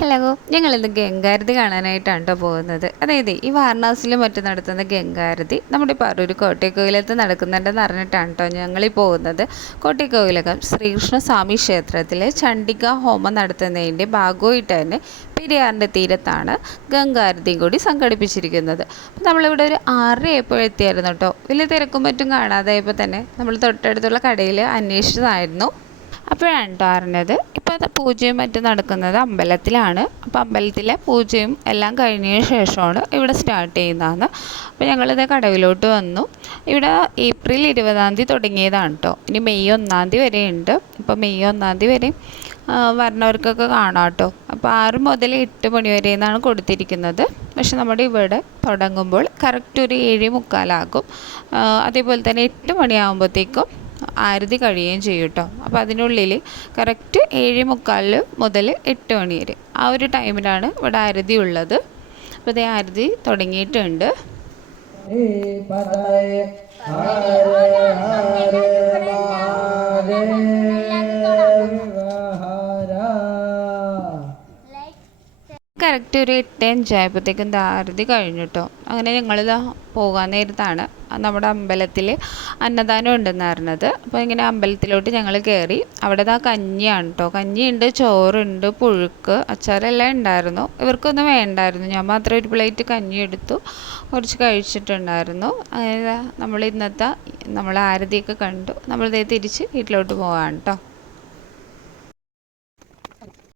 Hello, ഞങ്ങളിന്ന് ഗംഗാരതി കാണാനായിട്ടാണ് കേട്ടോ പോകുന്നത്. അതായത് ഈ വാരണാസിയിലും മറ്റും നടത്തുന്ന ഗംഗാരതി നമ്മുടെ പറൂർ കോട്ടയക്കോവിലത്ത് നടക്കുന്നുണ്ടെന്ന് അറിഞ്ഞിട്ടാണ് കേട്ടോ ഞങ്ങളീ പോകുന്നത്. കോട്ടയക്കോവിലകം ശ്രീകൃഷ്ണ സ്വാമി ക്ഷേത്രത്തിലെ ചണ്ഡിക ഹോമം നടത്തുന്നതിൻ്റെ ഭാഗമായിട്ട് തന്നെ പെരിയാറിൻ്റെ തീരത്താണ് ഗംഗാരതിയും കൂടി സംഘടിപ്പിച്ചിരിക്കുന്നത്. അപ്പോൾ നമ്മളിവിടെ ഒരു 6 ആയപ്പോൾ എത്തിയായിരുന്നു കേട്ടോ. വലിയ തിരക്കും മറ്റും കാണാതായപ്പോൾ തന്നെ നമ്മൾ തൊട്ടടുത്തുള്ള കടയിൽ അന്വേഷിച്ചതായിരുന്നു. അപ്പോഴാണ് കേട്ടോ അറിഞ്ഞത് ഇപ്പോൾ പൂജയും മറ്റും നടക്കുന്നത് അമ്പലത്തിലാണ്. അപ്പോൾ അമ്പലത്തിലെ പൂജയും എല്ലാം കഴിഞ്ഞതിന് ശേഷമാണ് ഇവിടെ സ്റ്റാർട്ട് ചെയ്യുന്നതെന്ന്. അപ്പോൾ ഞങ്ങളിത് കടവിലോട്ട് വന്നു. ഇവിടെ ഏപ്രിൽ 20 തുടങ്ങിയതാണ് കേട്ടോ. ഇനി മെയ് 1 വരെ ഉണ്ട്. ഇപ്പോൾ മെയ് 1 വരെ വരണവർക്കൊക്കെ കാണാം കേട്ടോ. അപ്പോൾ 6 മുതൽ 8 മണി വരെ എന്നാണ് കൊടുത്തിരിക്കുന്നത്. പക്ഷെ നമ്മുടെ ഇവിടെ തുടങ്ങുമ്പോൾ കറക്റ്റ് ഒരു 7:45 അതേപോലെ തന്നെ 8 മണിയാകുമ്പോഴത്തേക്കും ആരതി കഴിയുകയും ചെയ്യും കേട്ടോ. അപ്പോൾ അതിനുള്ളിൽ കറക്റ്റ് 7:45 മുതൽ 8 മണി വരെ ആ ഒരു ടൈമിലാണ് ഇവിടെ ആരതി ഉള്ളത്. അപ്പോൾ ഇതേ ആരതി തുടങ്ങിയിട്ടുണ്ട്. കറക്റ്റ് ഒരു 8:05 ആയപ്പോഴത്തേക്കും ആരതി കഴിഞ്ഞു കേട്ടോ. അങ്ങനെ ഞങ്ങളിതാ പോകാൻ നേരത്താണ് നമ്മുടെ അമ്പലത്തിൽ അന്നദാനം ഉണ്ടെന്ന് അറിഞ്ഞത്. അപ്പോൾ ഇങ്ങനെ അമ്പലത്തിലോട്ട് ഞങ്ങൾ കയറി. അവിടെ കഞ്ഞിയാണ് കേട്ടോ. കഞ്ഞിയുണ്ട്, ചോറുണ്ട്, പുഴുക്ക്, അച്ചാറെല്ലാം ഉണ്ടായിരുന്നു. ഇവർക്കൊന്നും വേണ്ടായിരുന്നു. ഞാൻ മാത്രം ഒരു പ്ലേറ്റ് കഞ്ഞി എടുത്തു, കുറച്ച് കഴിച്ചിട്ടുണ്ടായിരുന്നു. അങ്ങനെ നമ്മൾ ആരതിയൊക്കെ കണ്ടു. നമ്മളിതേ തിരിച്ച് വീട്ടിലോട്ട് പോകാം കേട്ടോ.